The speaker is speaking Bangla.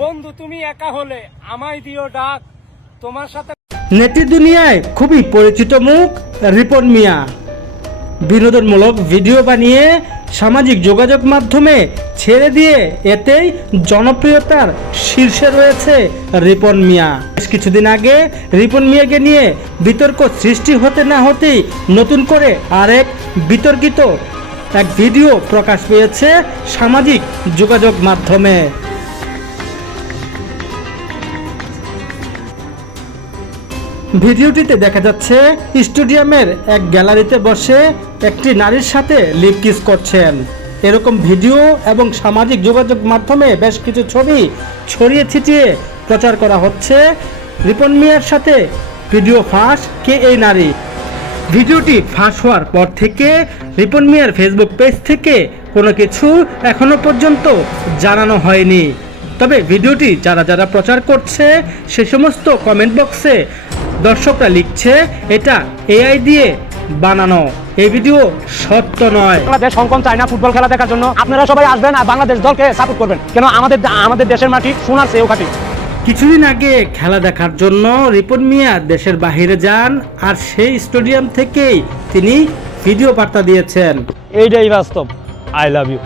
বন্ধু তুমি একা হলে আমায় দিও ডাক, তোমার সাথে। নেটি দুনিয়ায় খুবই পরিচিত মুখ রিপন মিয়া। বিনোদনমূলক ভিডিও বানিয়ে সামাজিক যোগাযোগ মাধ্যমে ছেড়ে দিয়ে এতেই জনপ্রিয়তার শীর্ষে রয়েছে রিপন মিয়া। বেশ কিছুদিন আগে রিপন মিয়াকে নিয়ে বিতর্ক সৃষ্টি হতে না হতেই নতুন করে আরেক বিতর্কিত এক ভিডিও প্রকাশ পেয়েছে সামাজিক যোগাযোগ মাধ্যমে। ভিডিওটিতে দেখা যাচ্ছে স্টেডিয়ামের এক গ্যালারিতে বসে একটি নারীর সাথে লিপ কিস করছেন। এরকম ভিডিও এবং সামাজিক যোগাযোগ মাধ্যমে বেশ কিছু ছবি ছড়িয়ে ছিটিয়ে প্রচার করা হচ্ছে। রিপন মিয়ার সাথে ভিডিও ফাঁস কে এই নারী। ভিডিওটি ফাঁস হওয়ার পর থেকে রিপন মিয়ার ফেসবুক পেজ থেকে কোনো কিছু এখনো পর্যন্ত জানানো হয়নি। তবে ভিডিওটি যারা যারা প্রচার করছে সে সমস্ত কমেন্ট বক্সে দর্শকরা লিখছে এটা এআই দিয়ে বানানো, এই ভিডিও সত্য নয়। বাংলাদেশ হংকং চায়না ফুটবল খেলা দেখার জন্য আপনারা সবাই আসবেন আর বাংলাদেশ দলকে সাপোর্ট করবেন, কেন আমাদের দেশের মাটি সোনার চেয়েও খাঁটি। কিছুদিন আগে খেলা দেখার জন্য রিপন মিয়া দেশের বাইরে যান আর সেই স্টেডিয়াম থেকেই তিনি ভিডিও বার্তা দিয়েছেন। এইটাই বাস্তব। I love you.